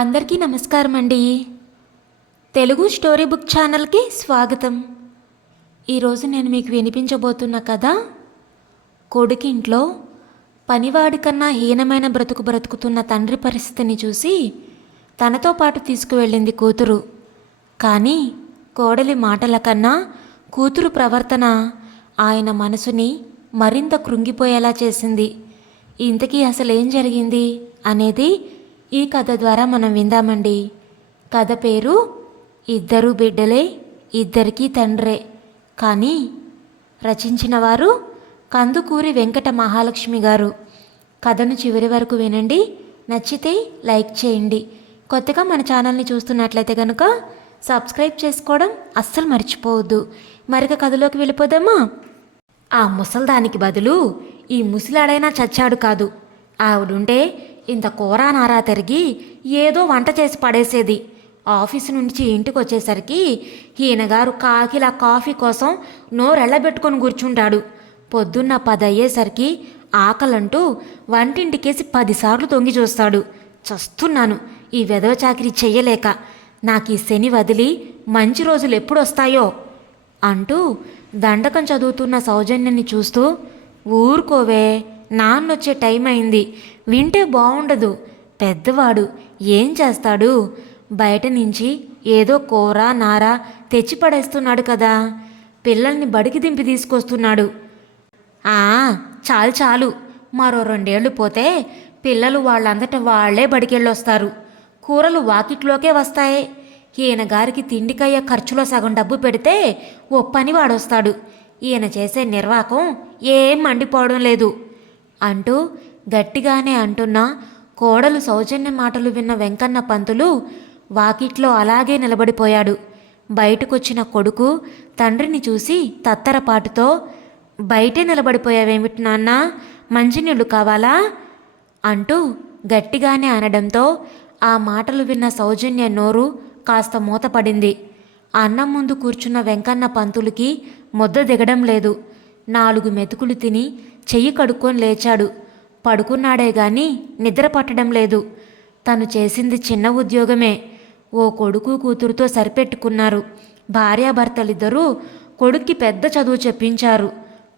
అందరికీ నమస్కారం అండి. తెలుగు స్టోరీ బుక్ ఛానల్కి స్వాగతం. ఈరోజు నేను మీకు వినిపించబోతున్న కథ కొడుకింట్లో పనివాడి కన్నా హీనమైన బ్రతుకు బ్రతుకుతున్న తండ్రి పరిస్థితిని చూసి తనతో పాటు తీసుకువెళ్ళింది కూతురు. కానీ కోడలి మాటల కన్నా కూతురు ప్రవర్తన ఆయన మనసుని మరింత కృంగిపోయేలా చేసింది. ఇంతకీ అసలేం జరిగింది అనేది ఈ కథ ద్వారా మనం విందామండి. కథ పేరు ఇద్దరు బిడ్డలే ఇద్దరికీ తండ్రే. కానీ రచించిన వారు కందుకూరి వెంకట మహాలక్ష్మి గారు. కథను చివరి వరకు వినండి. నచ్చితే లైక్ చేయండి. కొత్తగా మన ఛానల్ని చూస్తున్నట్లయితే కనుక సబ్స్క్రైబ్ చేసుకోవడం అస్సలు మర్చిపోవద్దు. మరిక కథలోకి వెళ్ళిపోదామా? ఆ ముసల్దానికి బదులు ఈ ముసిలాడైనా చచ్చాడు కాదు. ఆవిడుంటే ఇంత కూర నారా తిరిగి ఏదో వంట చేసి పడేసేది. ఆఫీసు నుంచి ఇంటికి వచ్చేసరికి ఈయనగారు కాకిలా కాఫీ కోసం నోరెళ్ళబెట్టుకొని కూర్చుంటాడు. పొద్దున్న 10 అయ్యేసరికి ఆకలంటూ వంటింటికేసి 10 సార్లు తొంగి చూస్తాడు. చస్తున్నాను ఈ వెధవ చాకిరీ చెయ్యలేక. నాకు ఈ శని వదిలి మంచి రోజులు ఎప్పుడొస్తాయో అంటూ దండకం చదువుతున్న సౌజన్యాన్ని చూస్తూ, ఊరుకోవే, నాన్నొచ్చే టైం అయింది, వింటే బాగుండదు. పెద్దవాడు ఏం చేస్తాడు? బయట నుంచి ఏదో కూర నార తెచ్చి పడేస్తున్నాడు కదా. పిల్లల్ని బడికి దింపి తీసుకొస్తున్నాడు. చాలు చాలు, మరో 2 ఏళ్ళు పోతే పిల్లలు వాళ్ళంతట వాళ్లే బడికెళ్ళొస్తారు. కూరలు వాకిట్లోకే వస్తాయి. ఈయన గారికి తిండికయ్యే ఖర్చులో సగం డబ్బు పెడితే ఓ పని వాడొస్తాడు. ఈయన చేసే నిర్వాకం ఏం మండిపోవడం లేదు అంటూ గట్టిగానే అంటున్న కోడలు సౌజన్య మాటలు విన్న వెంకన్న పంతులు వాకిట్లో అలాగే నిలబడిపోయాడు. బయటకొచ్చిన కొడుకు తండ్రిని చూసి తత్తరపాటుతో, బయటే నిలబడిపోయావేమిటి నాన్న, మంచినీళ్ళు కావాలా అంటూ గట్టిగానే అనడంతో ఆ మాటలు విన్న సౌజన్య నోరు కాస్త మూతపడింది. అన్నం ముందు కూర్చున్న వెంకన్న పంతులకి ముద్ద దిగడం లేదు. 4 మెతుకులు తిని చెయ్యి కడుక్కొని లేచాడు. పడుకున్నాడే గాని నిద్ర పట్టడం లేదు. తను చేసింది చిన్న ఉద్యోగమే. ఓ కొడుకు కూతురుతో సరిపెట్టుకున్నారు. భార్యాభర్తలిద్దరూ కొడుక్కి పెద్ద చదువు చెప్పించారు.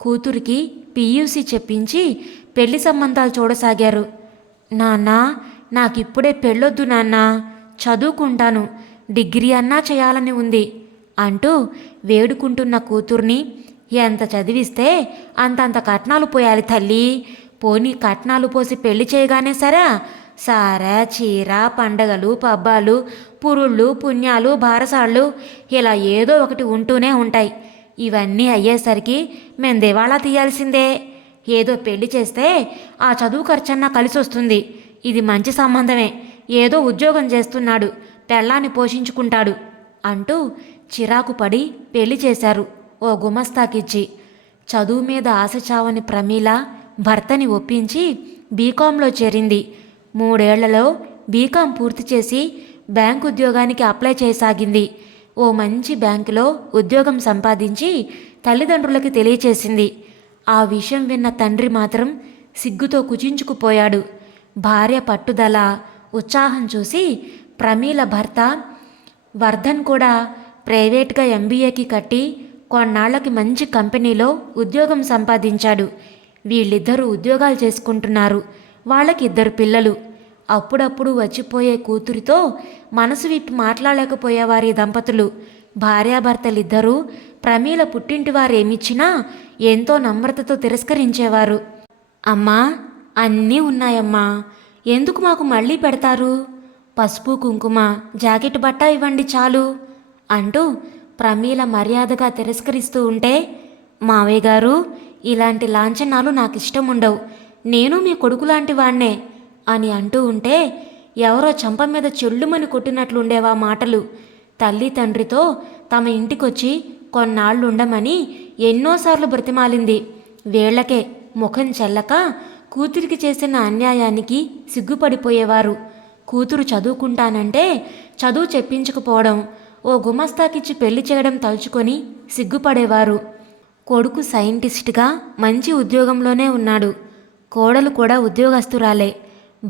కూతురికి పియూసీ చెప్పించి పెళ్లి సంబంధాలు చూడసాగారు. నాన్నా, నాకిప్పుడే పెళ్ళొద్దు నాన్నా, చదువుకుంటాను, డిగ్రీ అన్నా చేయాలని ఉంది అంటూ వేడుకుంటున్న కూతుర్ని, ఎంత చదివిస్తే అంతంత కట్నాలు పోయాలి తల్లి. పోనీ కట్నాలు పోసి పెళ్లి చేయగానే సరే, సారా చీర, పండగలు, పబ్బాలు, పురుళ్ళు, పుణ్యాలు, బారసాళ్ళు ఇలా ఏదో ఒకటి ఉంటూనే ఉంటాయి. ఇవన్నీ అయ్యేసరికి మేం దివాళా తీయాల్సిందే. ఏదో పెళ్లి చేస్తే ఆ చదువు ఖర్చన్నా కలిసి వస్తుంది. ఇది మంచి సంబంధమే, ఏదో ఉద్యోగం చేస్తున్నాడు, పెళ్ళాన్ని పోషించుకుంటాడు అంటూ చిరాకు పడి పెళ్లి చేశారు ఓ గుమస్తాకిచ్చి. చదువు మీద ఆశ చావని ప్రమీల భర్తని ఒప్పించి బీకాంలో చేరింది. 3 ఏళ్లలో బీకాం పూర్తి చేసి బ్యాంకు ఉద్యోగానికి అప్లై చేయసాగింది. ఓ మంచి బ్యాంకులో ఉద్యోగం సంపాదించి తల్లిదండ్రులకి తెలియచేసింది. ఆ విషయం విన్న తండ్రి మాత్రం సిగ్గుతో కుచించుకుపోయాడు. భార్య పట్టుదల, ఉత్సాహం చూసి ప్రమీల భర్త వర్ధన్ కూడా ప్రైవేట్గా MBAకి కట్టి కొన్నాళ్లకి మంచి కంపెనీలో ఉద్యోగం సంపాదించాడు. వీళ్ళిద్దరూ ఉద్యోగాలు చేసుకుంటున్నారు. వాళ్ళకి 2 పిల్లలు. అప్పుడప్పుడు వచ్చిపోయే కూతురితో మనసు విప్పి మాట్లాడలేకపోయేవారి దంపతులు. భార్యాభర్తలిద్దరూ ప్రమీల పుట్టింటి వారేమిచ్చినా ఎంతో నమ్రతతో తిరస్కరించేవారు. అమ్మా, అన్నీ ఉన్నాయమ్మా, ఎందుకు మాకు మళ్ళీ పెడతారు? పసుపు కుంకుమ, జాకెట్ బట్ట ఇవ్వండి చాలు అంటూ ప్రమీల మర్యాదగా తిరస్కరిస్తూ ఉంటే, మావయ్య గారు, ఇలాంటి లాంఛనాలు నాకు ఇష్టం ఉండవు, నేను మీ కొడుకు లాంటి వాణ్ణే అని అంటూ ఉంటే ఎవరో చంప మీద చెల్లుమని కొట్టినట్లుండేవా మాటలు. తల్లి తండ్రితో తమ ఇంటికొచ్చి కొన్నాళ్లుండమని ఎన్నోసార్లు బ్రతిమాలింది. వేళ్లకే ముఖం చెల్లక కూతురికి చేసిన అన్యాయానికి సిగ్గుపడిపోయేవారు. కూతురు చదువుకుంటానంటే చదువు చెప్పించకపోవడం, ఓ గుమస్తాకిచ్చి పెళ్లి చేయడం తలుచుకొని సిగ్గుపడేవారు. కొడుకు సైంటిస్ట్గా మంచి ఉద్యోగంలోనే ఉన్నాడు. కోడలు కూడా ఉద్యోగస్తురాలే.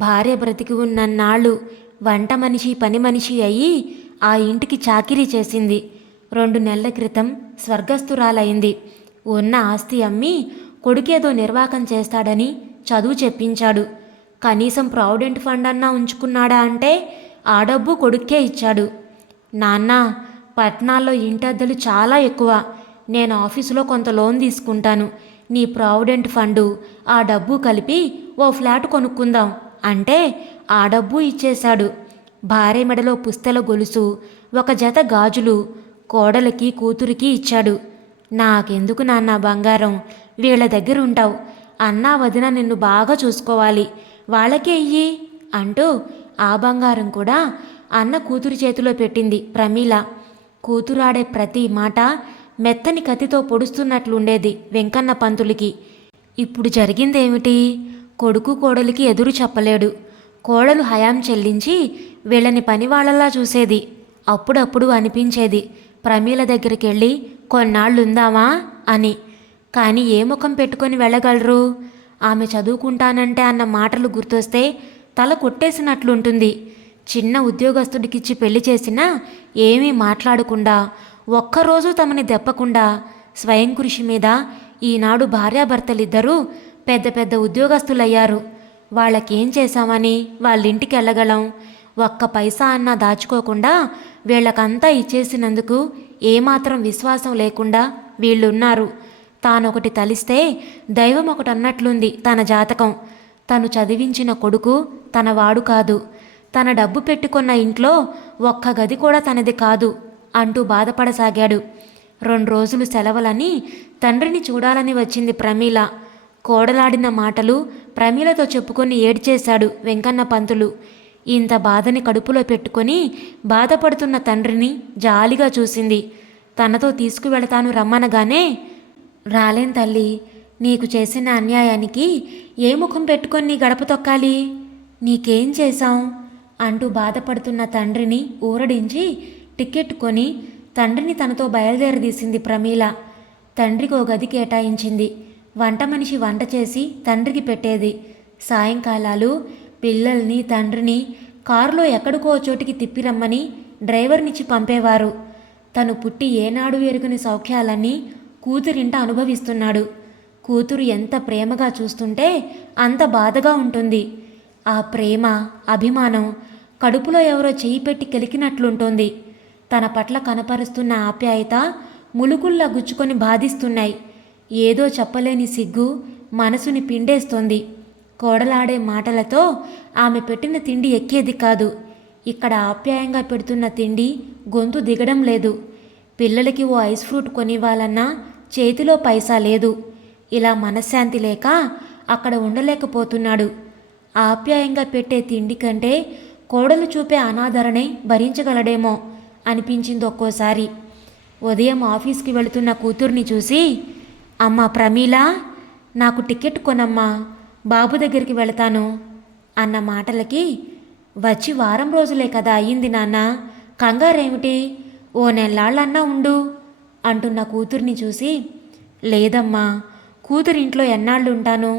భార్య బ్రతికి ఉన్నన్నాళ్ళు వంట మనిషి పని మనిషి అయి ఆ ఇంటికి చాకిరీ చేసింది. 2 నెలల క్రితం స్వర్గస్థురాలైంది. ఉన్న ఆస్తి అమ్మి కొడుకేదో నిర్వాకం చేస్తాడని చదువు చెప్పించాడు. కనీసం ప్రావిడెంట్ ఫండ్ అన్నా ఉంచుకున్నాడా అంటే ఆ డబ్బు కొడుక్కే ఇచ్చాడు. నాన్న, పట్నాల్లో ఇంటద్దెలు చాలా ఎక్కువ. నేను ఆఫీసులో కొంత లోన్ తీసుకుంటాను. నీ ప్రావిడెంట్ ఫండు ఆ డబ్బు కలిపి ఓ ఫ్లాట్ కొనుక్కుందాం అంటే ఆ డబ్బు ఇచ్చేశాడు. భార్య మెడలో పుస్తెల గొలుసు, 1 జత గాజులు కోడలికి కూతురికి ఇచ్చాడు. నాకెందుకు నాన్న బంగారం, వీళ్ళ దగ్గర ఉంటావు. అన్నా వదిన నిన్ను బాగా చూసుకోవాలి, వాళ్ళకే ఇయ్యి అంటూ ఆ బంగారం కూడా అన్న కూతురు చేతిలో పెట్టింది ప్రమీల. కూతురాడే ప్రతి మాట మెత్తని కత్తితో పొడుస్తున్నట్లుండేది వెంకన్న పంతులకి. ఇప్పుడు జరిగిందేమిటి? కొడుకు కోడలికి ఎదురు చెప్పలేడు. కోడలు హయాం చెల్లించి వీళ్ళని పనివాళ్లలా చూసేది. అప్పుడప్పుడు అనిపించేది ప్రమీల దగ్గరికి వెళ్ళి కొన్నాళ్ళుందామా అని. కానీ ఏ ముఖం పెట్టుకొని వెళ్ళగలరు? ఆమె చదువుకుంటానంటే అన్న మాటలు గుర్తొస్తే తల కొట్టేసినట్లుంటుంది. చిన్న ఉద్యోగస్తుడికిచ్చి పెళ్లి చేసినా ఏమీ మాట్లాడకుండా, ఒక్కరోజు తమని దెప్పకుండా స్వయం కృషి మీద ఈనాడు భార్యాభర్తలిద్దరూ పెద్ద పెద్ద ఉద్యోగస్తులయ్యారు. వాళ్ళకేం చేశామని వాళ్ళింటికి వెళ్ళగలం? 1 పైసా అన్నా దాచుకోకుండా వీళ్ళకంతా ఇచ్చేసినందుకు ఏమాత్రం విశ్వాసం లేకుండా వీళ్ళున్నారు. తానొకటి తలిస్తే దైవం ఒకటి అన్నట్లుంది తన జాతకం. తను చదివించిన కొడుకు తన వాడు కాదు. తన డబ్బు పెట్టుకున్న ఇంట్లో 1 గది కూడా తనది కాదు అంటూ బాధపడసాగాడు. 2 రోజులు సెలవులని తండ్రిని చూడాలని వచ్చింది ప్రమీల. కోడలాడిన మాటలు ప్రమీలతో చెప్పుకొని ఏడ్చేశాడు వెంకన్న పంతులు. ఇంత బాధని కడుపులో పెట్టుకొని బాధపడుతున్న తండ్రిని జాలిగా చూసింది. తనతో తీసుకువెళతాను రమ్మనగానే, రాలేం తల్లి, నీకు చేసిన అన్యాయానికి ఏ ముఖం పెట్టుకొని నీ గడప తొక్కాలి? నీకేం చేశాం అంటూ బాధపడుతున్న తండ్రిని ఊరడించి టికెట్ కొని తండ్రిని తనతో బయలుదేరదీసింది ప్రమీల. తండ్రికి ఓ గది కేటాయించింది. వంట మనిషి వంట చేసి తండ్రికి పెట్టేది. సాయంకాలాలు పిల్లల్ని తండ్రిని కారులో ఎక్కడికో చోటికి తిప్పిరమ్మని డ్రైవర్నిచ్చి పంపేవారు. తను పుట్టి ఏనాడు ఎరుగని సౌఖ్యాలన్నీ కూతురింట అనుభవిస్తున్నాడు. కూతురు ఎంత ప్రేమగా చూస్తుంటే అంత బాధగా ఉంటుంది. ఆ ప్రేమ, అభిమానం కడుపులో ఎవరో చేయి పెట్టి కెలికినట్లుంటోంది. తన పట్ల కనపరుస్తున్న ఆప్యాయత ములుకుల్లా గుచ్చుకొని బాధిస్తున్నాయి. ఏదో చెప్పలేని సిగ్గు మనసుని పిండేస్తోంది. కోడలాడే మాటలతో ఆమె పెట్టిన తిండి ఎక్కేది కాదు. ఇక్కడ ఆప్యాయంగా పెడుతున్న తిండి గొంతు దిగడం లేదు. పిల్లలకి ఓ ఐస్ ఫ్రూట్ కొనివ్వాలన్నా చేతిలో పైసా లేదు. ఇలా మనశ్శాంతి లేక అక్కడ ఉండలేకపోతున్నాడు. ఆప్యాయంగా పెట్టే తిండి కంటే కోడలు చూపే అనాదరణే భరించగలడేమో అనిపించింది ఒక్కోసారి. ఉదయం ఆఫీస్కి వెళుతున్న కూతుర్ని చూసి, అమ్మా ప్రమీల, నాకు టికెట్ కొనమ్మా, బాబు దగ్గరికి వెళతాను అన్న మాటలకి, వచ్చి వారం రోజులే కదా అయ్యింది నాన్న, కంగారేమిటి, ఓ నెల్లాళ్ళన్నా ఉండు అంటున్న కూతుర్ని చూసి, లేదమ్మా, కూతురింట్లో ఎన్నాళ్ళు ఉంటాను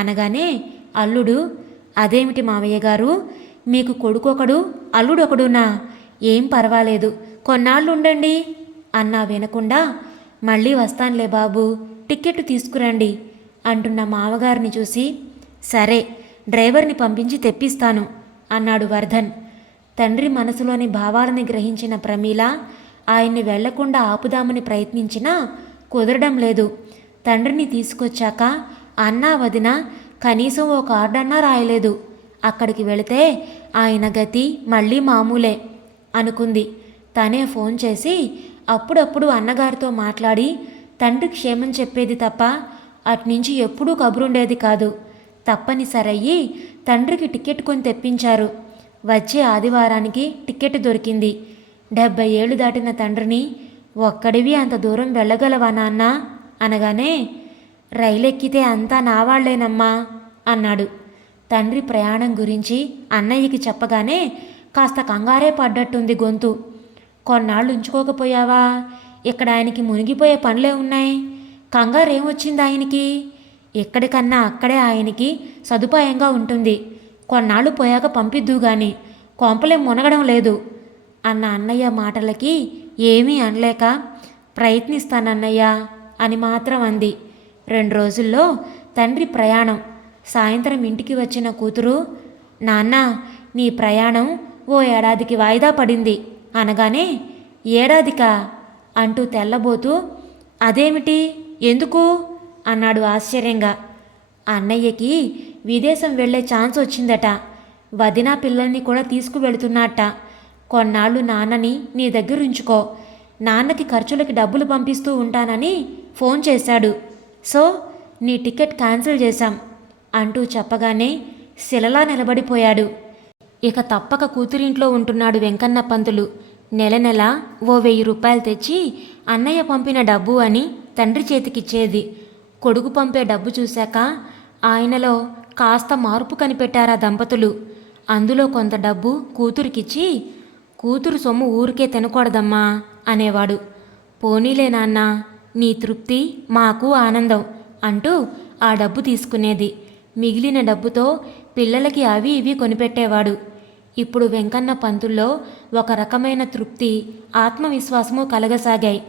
అనగానే అల్లుడు, అదేమిటి మావయ్య గారు, మీకు కొడుకొకడు అల్లుడొకడునా? ఏం పర్వాలేదు, కొన్నాళ్ళు ఉండండి అన్నా వినకుండా, మళ్ళీ వస్తానులే బాబు, టికెట్ తీసుకురండి అంటున్న మామగారిని చూసి, సరే డ్రైవర్ని పంపించి తెప్పిస్తాను అన్నాడు వర్ధన్. తండ్రి మనసులోని భావాలని గ్రహించిన ప్రమీల ఆయన్ని వెళ్లకుండా ఆపుదామని ప్రయత్నించినా కుదరడం లేదు. తండ్రిని తీసుకొచ్చాక అన్నా వదిన కనీసం ఓ కార్డన్నా రాయలేదు. అక్కడికి వెళితే ఆయన గతి మళ్ళీ మామూలే అనుకుంది. తనే ఫోన్ చేసి అప్పుడప్పుడు అన్నగారితో మాట్లాడి తండ్రి క్షేమం చెప్పేది తప్ప అట్నుంచి ఎప్పుడూ కబురుండేది కాదు. తప్పనిసరయ్యి తండ్రికి టికెట్ కొని తెప్పించారు. వచ్చే ఆదివారానికి టికెట్ దొరికింది. 70 ఏళ్ళు దాటిన తండ్రిని, ఒక్కడివి అంత దూరం వెళ్ళగలవా నాన్న అనగానే, రైలెక్కితే అంతా నావాళ్లేనమ్మా అన్నాడు. తండ్రి ప్రయాణం గురించి అన్నయ్యకి చెప్పగానే కాస్త కంగారే పడ్డట్టుంది గొంతు. కొన్నాళ్ళు ఉంచుకోకపోయావా? ఇక్కడ ఆయనకి మునిగిపోయే పనులే ఉన్నాయి. కంగారేమొచ్చింది ఆయనకి? ఎక్కడికన్నా అక్కడే ఆయనకి సదుపాయంగా ఉంటుంది. కొన్నాళ్ళు పోయాక పంపిద్దు గాని, కొంపలేం మునగడం లేదు అన్న అన్నయ్య మాటలకి ఏమీ అనలేక ప్రయత్నిస్తానన్నయ్య అని మాత్రం అంది. 2 రోజుల్లో తండ్రి ప్రయాణం. సాయంత్రం ఇంటికి వచ్చిన కూతురు, నాన్న నీ ప్రయాణం ఓ ఏడాదికి వాయిదా పడింది అనగానే, ఏడాదికా అంటూ తెల్లబోతూ, అదేమిటి, ఎందుకు అన్నాడు ఆశ్చర్యంగా. అన్నయ్యకి విదేశం వెళ్లే ఛాన్స్ వచ్చిందట. వదినా పిల్లల్ని కూడా తీసుకువెళుతున్నట్ట. కొన్నాళ్ళు నాన్నని నీ దగ్గర ఉంచుకో, నాన్నకి ఖర్చులకి డబ్బులు పంపిస్తూ ఉంటానని ఫోన్ చేశాడు. సో నీ టికెట్ క్యాన్సిల్ చేశాం అంటూ చెప్పగానే శిలలా నిలబడిపోయాడు. ఇక తప్పక కూతురింట్లో ఉంటున్నాడు వెంకన్న పంతులు. నెల నెల ఓ 1000 రూపాయలు తెచ్చి అన్నయ్య పంపిన డబ్బు అని తండ్రి చేతికిచ్చేది. కొడుకు పంపే డబ్బు చూశాక ఆయనలో కాస్త మార్పు కనిపెట్టారా దంపతులు. అందులో కొంత డబ్బు కూతురికిచ్చి, కూతురు సొమ్ము ఊరికే తినకూడదమ్మా అనేవాడు. పోనీలే నాన్న, నీ తృప్తి మాకు ఆనందం అంటూ ఆ డబ్బు తీసుకునేది. మిగిలిన డబ్బుతో పిల్లలకి అవి ఇవి కొనిపెట్టేవాడు. ఇప్పుడు వెంకన్న పంతుల్లో ఒక రకమైన తృప్తి, ఆత్మవిశ్వాసము కలగసాగాయి.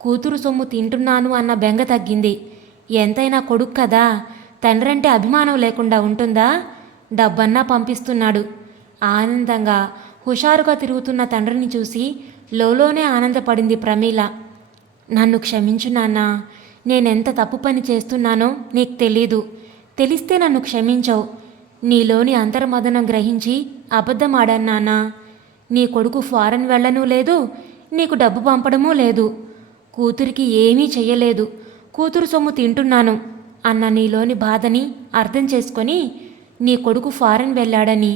కూతురు సొమ్ము తింటున్నాను అన్న బెంగ తగ్గింది. ఎంతైనా కొడుకు కదా, తండ్రంటే అభిమానం లేకుండా ఉంటుందా? డబ్బన్నా పంపిస్తున్నాడు. ఆనందంగా హుషారుగా తిరుగుతున్న తండ్రిని చూసి లోలోనే ఆనందపడింది ప్రమీల. నన్ను క్షమించు నాన్నా, నేనెంత తప్పు పని చేస్తున్నానో నీకు తెలీదు. తెలిస్తే నన్ను క్షమించవు. నీలోని అంతర్మదనం గ్రహించి అబద్ధం ఆడాను నాన్నా. నీ కొడుకు ఫారెన్ వెళ్ళనూ లేదు, నీకు డబ్బు పంపడమూ లేదు. కూతురికి ఏమీ చెయ్యలేదు, కూతురు సొమ్ము తింటున్నాను అన్న నీలోని బాధని అర్థం చేసుకొని నీ కొడుకు ఫారెన్ వెళ్ళాడని,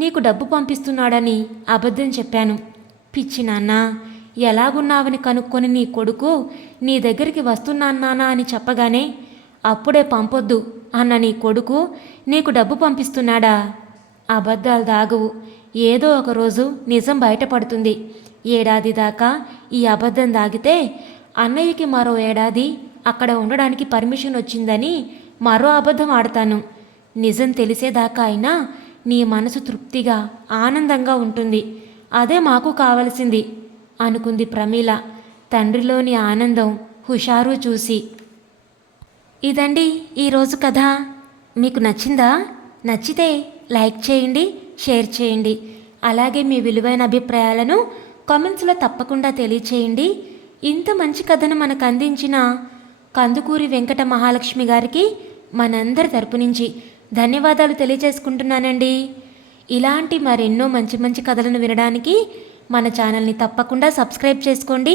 నీకు డబ్బు పంపిస్తున్నాడని అబద్ధం చెప్పాను. పిచ్చి నాన్న, ఎలాగున్నావని కనుక్కొని నీ కొడుకు నీ దగ్గరికి వస్తున్నానా అని చెప్పగానే అప్పుడే పంపొద్దు అన్న నీ కొడుకు నీకు డబ్బు పంపిస్తున్నాడా? అబద్ధాలు దాగవు. ఏదో ఒకరోజు నిజం బయటపడుతుంది. ఏడాది దాకా ఈ అబద్ధం దాగితే అన్నయ్యకి మరో ఏడాది అక్కడ ఉండడానికి పర్మిషన్ వచ్చిందని మరో అబద్ధం ఆడతాను. నిజం తెలిసేదాకా అయినా నీ మనసు తృప్తిగా ఆనందంగా ఉంటుంది. అదే మాకు కావలసింది అనుకుంది ప్రమీల తండ్రిలోని ఆనందం, హుషారు చూసి. ఇదండి ఈరోజు కథ. మీకు నచ్చిందా? నచ్చితే లైక్ చేయండి, షేర్ చేయండి. అలాగే మీ విలువైన అభిప్రాయాలను కామెంట్స్లో తప్పకుండా తెలియచేయండి. ఇంత మంచి కథను మనకు అందించిన కందుకూరి వెంకట మహాలక్ష్మి గారికి మనందరి తరపు నుంచి ధన్యవాదాలు తెలియజేసుకుంటున్నానండి. ఇలాంటి మరెన్నో మంచి మంచి కథలను వినడానికి మన ఛానల్ని తప్పకుండా సబ్స్క్రైబ్ చేసుకోండి.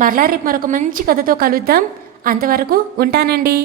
మరలా రేపు మరొక మంచి కథతో కలుద్దాం. అంతవరకు ఉంటానండి.